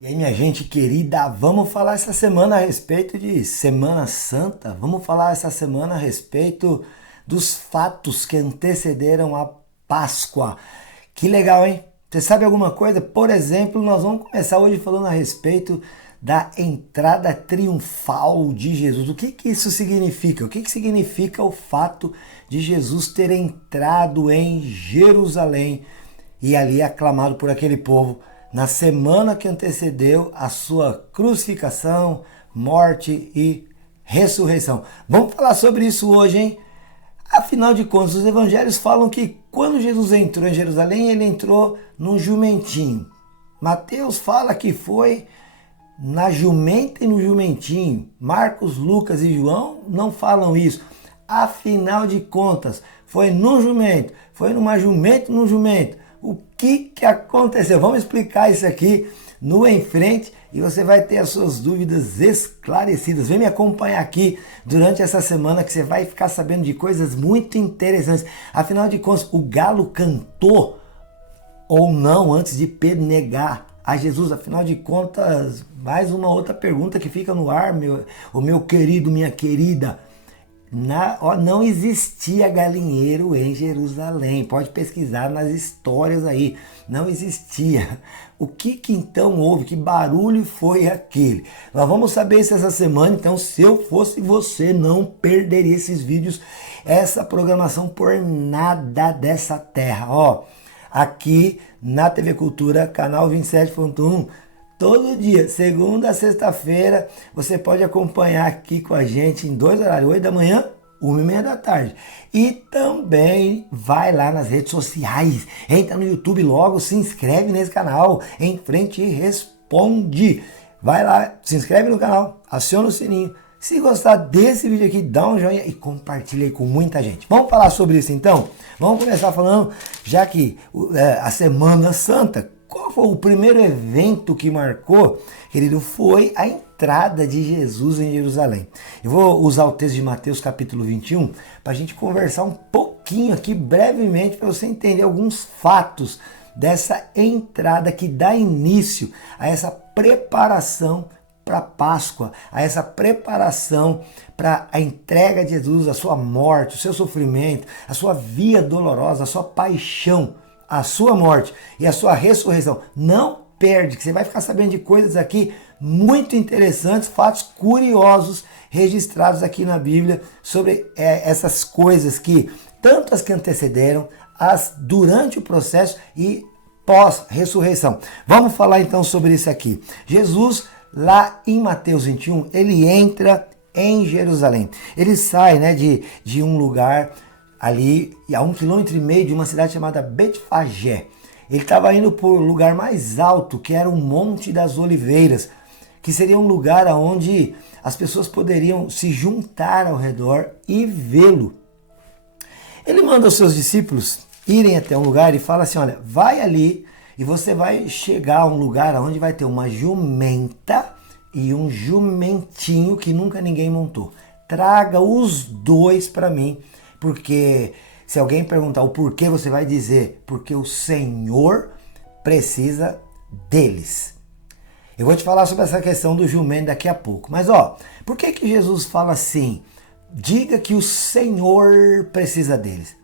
E aí, minha gente querida, vamos falar essa semana a respeito de Semana Santa? Vamos falar essa semana a respeito dos fatos que antecederam a Páscoa. Que legal, hein? Você sabe alguma coisa? Por exemplo, nós vamos começar hoje falando a respeito da entrada triunfal de Jesus. O que que isso significa? O que que significa o fato de Jesus ter entrado em Jerusalém e ali aclamado por aquele povo na semana que antecedeu a sua crucificação, morte e ressurreição? Vamos falar sobre isso hoje, hein? Afinal de contas, os evangelhos falam que quando Jesus entrou em Jerusalém, ele entrou num jumentinho. Mateus fala que foi na jumenta e no jumentinho. Marcos, Lucas e João não falam isso. Afinal de contas, foi no jumento, foi numa jumenta e no jumento. O que aconteceu? Vamos explicar isso aqui no Em Frente e você vai ter as suas dúvidas esclarecidas. Vem me acompanhar aqui durante essa semana que você vai ficar sabendo de coisas muito interessantes. Afinal de contas, o galo cantou ou não antes de Pedro negar a Jesus? Afinal de contas, mais uma outra pergunta que fica no ar, o meu querido, minha querida. Não existia galinheiro em Jerusalém. Pode pesquisar nas histórias aí. Não existia. O que então houve? Que barulho foi aquele? Nós vamos saber isso essa semana. Então, se eu fosse você, não perderia esses vídeos, essa programação por nada dessa terra. Ó, aqui na TV Cultura, canal 27.1. Todo dia, segunda a sexta-feira, você pode acompanhar aqui com a gente em dois horários, 8 da manhã, 1h30 da tarde. E também vai lá nas redes sociais, entra no YouTube logo, se inscreve nesse canal, Em Frente e Responde. Vai lá, se inscreve no canal, aciona o sininho. Se gostar desse vídeo aqui, dá um joinha e compartilha aí com muita gente. Vamos falar sobre isso então? Vamos começar falando, já que a Semana Santa. Qual foi o primeiro evento que marcou, querido? Foi a entrada de Jesus em Jerusalém. Eu vou usar o texto de Mateus capítulo 21 para a gente conversar um pouquinho aqui brevemente para você entender alguns fatos dessa entrada que dá início a essa preparação para a Páscoa, a essa preparação para a entrega de Jesus, a sua morte, o seu sofrimento, a sua via dolorosa, a sua paixão, a sua morte e a sua ressurreição. Não perde, que você vai ficar sabendo de coisas aqui muito interessantes, fatos curiosos registrados aqui na Bíblia sobre essas coisas que, tanto as que antecederam, as durante o processo e pós-ressurreição. Vamos falar então sobre isso aqui. Jesus, lá em Mateus 21, ele entra em Jerusalém. Ele sai, de um lugar ali a 1,5 km de uma cidade chamada Betfagé. Ele estava indo para o lugar mais alto, que era o Monte das Oliveiras, que seria um lugar onde as pessoas poderiam se juntar ao redor e vê-lo. Ele manda os seus discípulos irem até um lugar e fala assim, olha, vai ali e você vai chegar a um lugar onde vai ter uma jumenta e um jumentinho que nunca ninguém montou. Traga os dois para mim. Porque se alguém perguntar o porquê, você vai dizer, porque o Senhor precisa deles. Eu vou te falar sobre essa questão do jumento daqui a pouco. Mas por que Jesus fala assim? Diga que o Senhor precisa deles.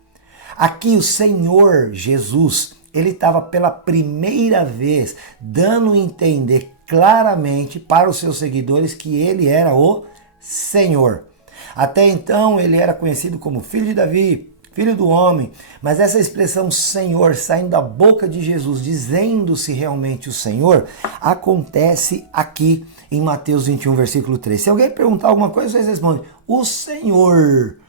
Aqui o Senhor Jesus, ele estava pela primeira vez dando a entender claramente para os seus seguidores que ele era o Senhor. Até então ele era conhecido como filho de Davi, filho do homem, mas essa expressão Senhor saindo da boca de Jesus, dizendo-se realmente o Senhor, acontece aqui em Mateus 21, versículo 3. Se alguém perguntar alguma coisa, vocês respondem, o Senhor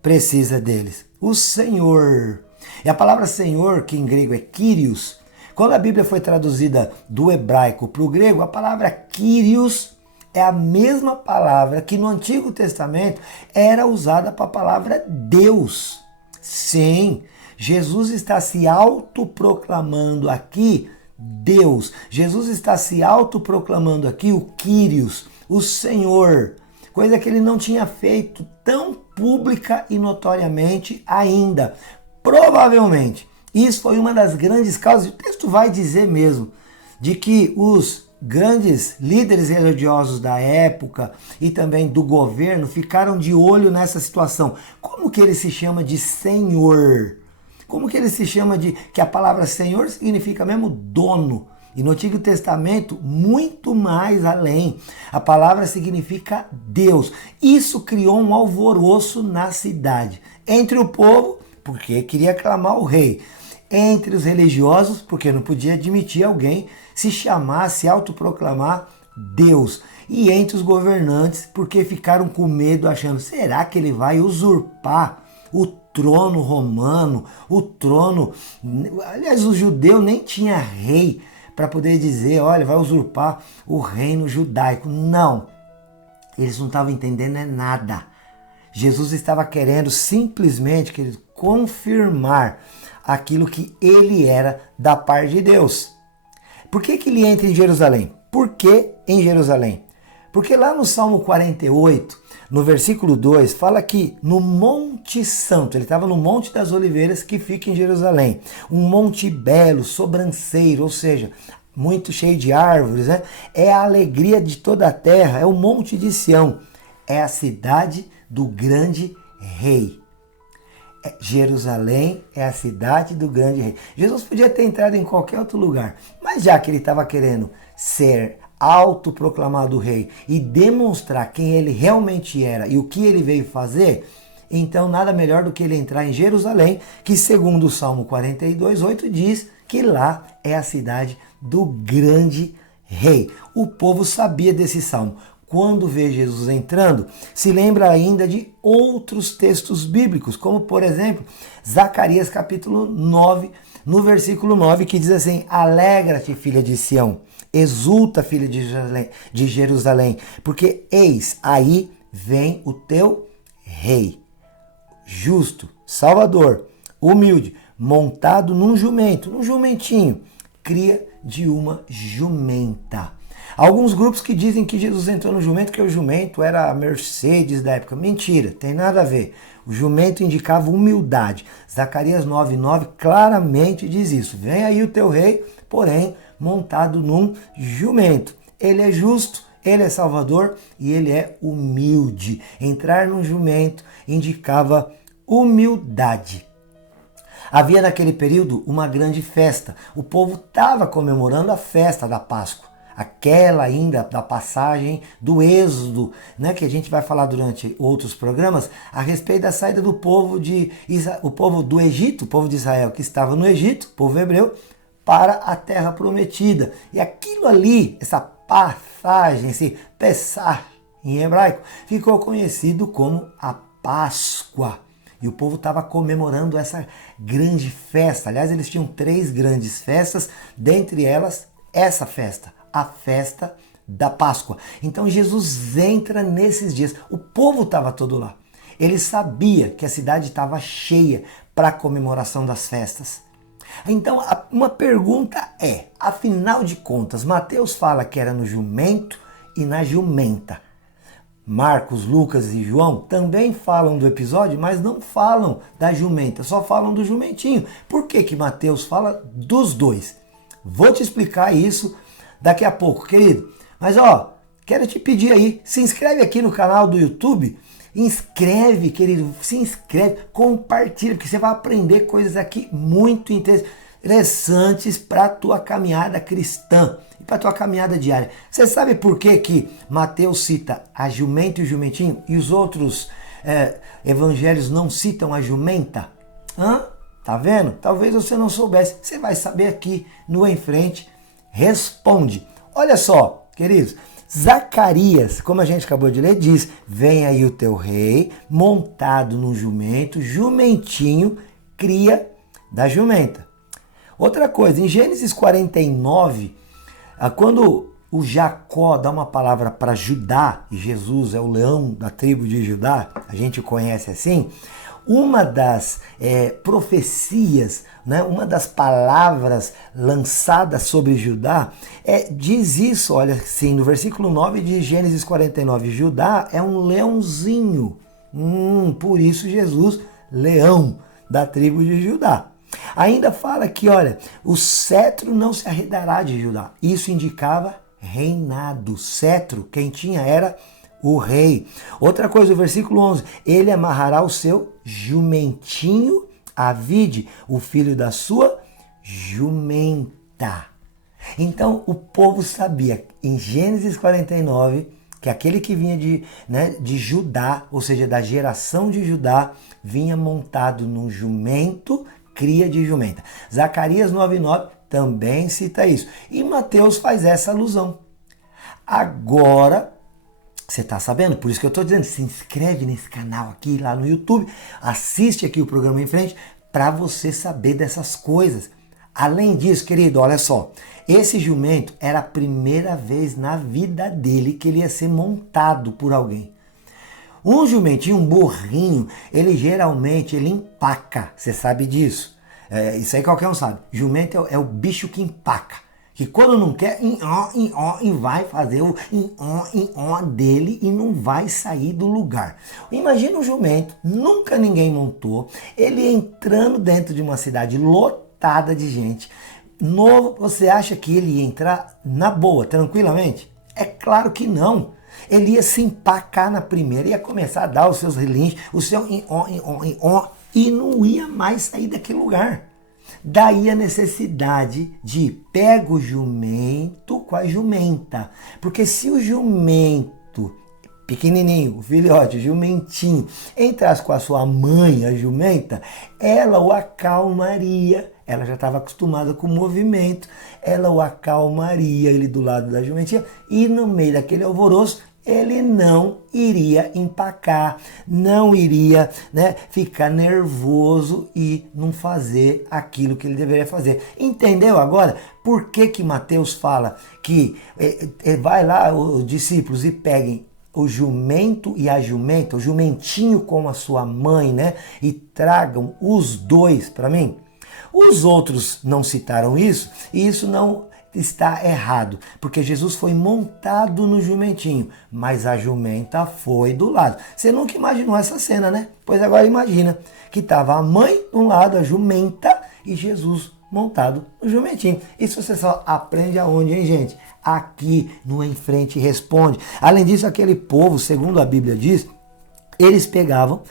precisa deles. O Senhor. E a palavra Senhor, que em grego é Kyrios, quando a Bíblia foi traduzida do hebraico para o grego, a palavra Kyrios é a mesma palavra que no Antigo Testamento era usada para a palavra Deus. Sim, Jesus está se autoproclamando aqui Deus. Jesus está se autoproclamando aqui o Kyrios, o Senhor. Coisa que ele não tinha feito tão pública e notoriamente ainda. Provavelmente, isso foi uma das grandes causas, o texto vai dizer mesmo, de que os grandes líderes religiosos da época e também do governo ficaram de olho nessa situação. Como que ele se chama de Senhor? Como que ele se chama de... que a palavra Senhor significa mesmo dono. E no Antigo Testamento, muito mais além. A palavra significa Deus. Isso criou um alvoroço na cidade. Entre o povo, porque queria aclamar o rei. Entre os religiosos, porque não podia admitir alguém se chamar, se autoproclamar Deus. E entre os governantes, porque ficaram com medo, achando, será que ele vai usurpar o trono romano, o trono... Aliás, o judeu nem tinha rei para poder dizer, olha, vai usurpar o reino judaico. Não, eles não estavam entendendo nada. Jesus estava querendo simplesmente, querido, confirmar aquilo que ele era da parte de Deus. Por que ele entra em Jerusalém? Por que em Jerusalém? Porque lá no Salmo 48, no versículo 2, fala que no Monte Santo, ele estava no Monte das Oliveiras, que fica em Jerusalém. Um monte belo, sobranceiro, ou seja, muito cheio de árvores, né? É a alegria de toda a terra, é o Monte de Sião. É a cidade do grande rei. Jerusalém é a cidade do grande rei. Jesus podia ter entrado em qualquer outro lugar, mas já que ele estava querendo ser autoproclamado rei e demonstrar quem ele realmente era e o que ele veio fazer, então nada melhor do que ele entrar em Jerusalém, que segundo o Salmo 42:8 diz que lá é a cidade do grande rei. O povo sabia desse salmo. Quando vê Jesus entrando, se lembra ainda de outros textos bíblicos, como por exemplo, Zacarias capítulo 9, no versículo 9, que diz assim, alegra-te, filha de Sião, exulta, filha de Jerusalém, porque eis, aí vem o teu rei, justo, salvador, humilde, montado num jumento, num jumentinho, cria de uma jumenta. Alguns grupos que dizem que Jesus entrou no jumento, que o jumento era a Mercedes da época. Mentira, tem nada a ver. O jumento indicava humildade. Zacarias 9:9 claramente diz isso. Vem aí o teu rei, porém montado num jumento. Ele é justo, ele é salvador e ele é humilde. Entrar num jumento indicava humildade. Havia naquele período uma grande festa. O povo estava comemorando a festa da Páscoa. Aquela ainda da passagem do Êxodo, né, que a gente vai falar durante outros programas, a respeito da saída do povo o povo do Egito, o povo de Israel que estava no Egito, o povo hebreu, para a terra prometida. E aquilo ali, essa passagem, esse Pessah em hebraico, ficou conhecido como a Páscoa. E o povo estava comemorando essa grande festa. Aliás, eles tinham 3 grandes festas, dentre elas essa festa, a festa da Páscoa. Então Jesus entra nesses dias. O povo estava todo lá. Ele sabia que a cidade estava cheia para a comemoração das festas. Então, uma pergunta é, afinal de contas, Mateus fala que era no jumento e na jumenta. Marcos, Lucas e João também falam do episódio, mas não falam da jumenta, só falam do jumentinho. Por que que Mateus fala dos dois? Vou te explicar isso daqui a pouco, querido. Mas quero te pedir aí, se inscreve aqui no canal do YouTube, inscreve, querido, se inscreve, compartilha, porque você vai aprender coisas aqui muito interessantes para a tua caminhada cristã e para a tua caminhada diária. Você sabe por que que Mateus cita a jumenta e o jumentinho e os outros evangelhos não citam a jumenta? Tá vendo? Talvez você não soubesse. Você vai saber aqui no Em Frente Responde. Olha só, queridos, Zacarias, como a gente acabou de ler, diz, vem aí o teu rei, montado num jumento, jumentinho, cria da jumenta. Outra coisa, em Gênesis 49, quando o Jacó dá uma palavra para Judá, e Jesus é o leão da tribo de Judá, a gente conhece assim, uma das profecias, né, uma das palavras lançadas sobre Judá, diz isso, olha assim, no versículo 9 de Gênesis 49, Judá é um leãozinho, por isso Jesus, leão da tribo de Judá. Ainda fala que, olha, o cetro não se arredará de Judá, isso indicava reinado. Cetro, quem tinha era o rei. Outra coisa, o versículo 11, ele amarrará o seu jumentinho a vide, o filho da sua jumenta. Então o povo sabia, em Gênesis 49, que aquele que vinha de Judá, ou seja, da geração de Judá, vinha montado num jumento, cria de jumenta. Zacarias 9,9 também cita isso. E Mateus faz essa alusão. Agora, você está sabendo? Por isso que eu estou dizendo, se inscreve nesse canal aqui, lá no YouTube, assiste aqui o programa em frente, para você saber dessas coisas. Além disso, querido, olha só, esse jumento era a primeira vez na vida dele que ele ia ser montado por alguém. Um jumentinho, um burrinho, ele geralmente empaca, você sabe disso. Isso aí qualquer um sabe. Jumento é o bicho que empaca. Que quando não quer, e vai fazer o dele e não vai sair do lugar. Imagina um jumento, nunca ninguém montou, ele entrando dentro de uma cidade lotada de gente. Novo, você acha que ele ia entrar na boa, tranquilamente? É claro que não. Ele ia se empacar na primeira, ia começar a dar os seus relinchos, o seu e não ia mais sair daquele lugar. Daí a necessidade de pega o jumento com a jumenta. Porque se o jumento, pequenininho, o filhote, o jumentinho, entrasse com a sua mãe, a jumenta, ela o acalmaria. Ela já estava acostumada com o movimento. Ela o acalmaria, ele do lado da jumentinha. E no meio daquele alvoroço, ele não iria empacar, não iria ficar nervoso e não fazer aquilo que ele deveria fazer. Entendeu agora por que Mateus fala que vai lá os discípulos e peguem o jumento e a jumenta, o jumentinho com a sua mãe, e tragam os dois para mim? Os outros não citaram isso e isso não está errado, porque Jesus foi montado no jumentinho, mas a jumenta foi do lado. Você nunca imaginou essa cena, né? Pois agora imagina que estava a mãe de um lado, a jumenta, e Jesus montado no jumentinho. Isso você só aprende aonde, hein, gente? Aqui no Em Frente Responde. Além disso, aquele povo, segundo a Bíblia diz, eles pegavam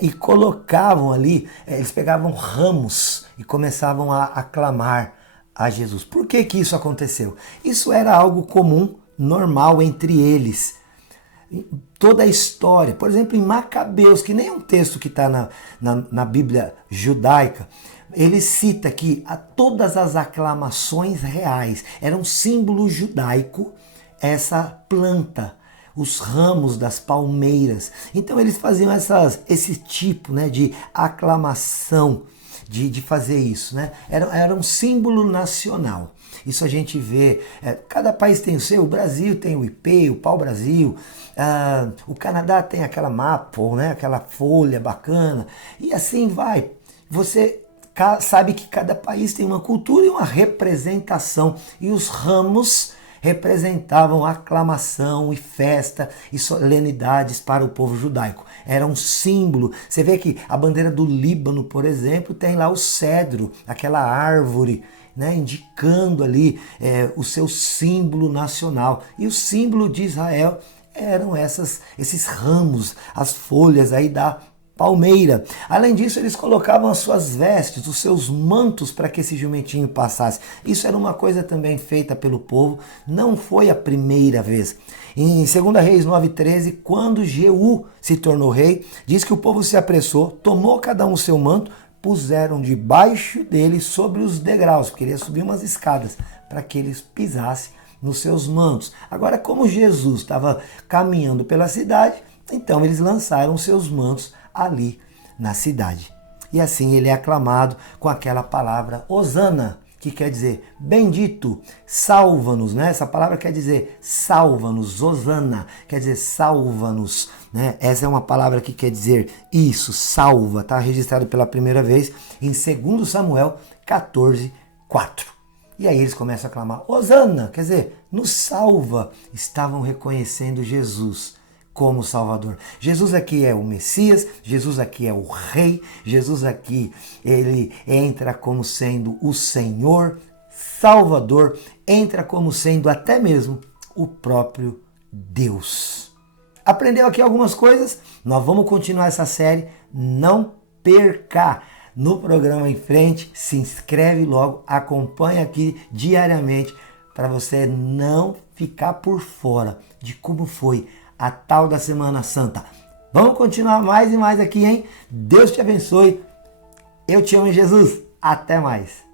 e colocavam ali, eles pegavam ramos e começavam a aclamar a Jesus. Por que isso aconteceu? Isso era algo comum, normal entre eles. Toda a história, por exemplo, em Macabeus, que nem é um texto que está na Bíblia judaica, ele cita que todas as aclamações reais, era um símbolo judaico, essa planta, os ramos das palmeiras. Então eles faziam esse tipo de aclamação, de fazer isso, Era um símbolo nacional. Isso a gente vê, cada país tem o seu, o Brasil tem o IP, o pau-brasil, o Canadá tem aquela maple, aquela folha bacana, e assim vai. Você sabe que cada país tem uma cultura e uma representação, e os ramos representavam aclamação e festa e solenidades para o povo judaico. Era um símbolo. Você vê que a bandeira do Líbano, por exemplo, tem lá o cedro, aquela árvore, indicando ali o seu símbolo nacional. E o símbolo de Israel eram esses ramos, as folhas aí da palmeira. Além disso, eles colocavam as suas vestes, os seus mantos para que esse jumentinho passasse. Isso era uma coisa também feita pelo povo, não foi a primeira vez. Em 2 Reis 9,13, quando Jeú se tornou rei, diz que o povo se apressou, tomou cada um o seu manto, puseram debaixo dele sobre os degraus, porque ele ia subir umas escadas para que eles pisassem nos seus mantos. Agora, como Jesus estava caminhando pela cidade, então eles lançaram seus mantos ali na cidade. E assim ele é aclamado com aquela palavra Hosana, que quer dizer bendito, salva-nos, Essa palavra quer dizer salva-nos, Hosana, quer dizer salva-nos, Essa é uma palavra que quer dizer isso, salva, está registrado pela primeira vez em 2 Samuel 14:4. E aí eles começam a aclamar Hosana, quer dizer, nos salva. Estavam reconhecendo Jesus como Salvador. Jesus aqui é o Messias, Jesus aqui é o Rei, Jesus aqui ele entra como sendo o Senhor, Salvador, entra como sendo até mesmo o próprio Deus. Aprendeu aqui algumas coisas? Nós vamos continuar essa série. Não perca no programa em frente. Se inscreve logo, acompanha aqui diariamente para você não ficar por fora de como foi a tal da Semana Santa. Vamos continuar mais e mais aqui, hein? Deus te abençoe. Eu te amo em Jesus. Até mais.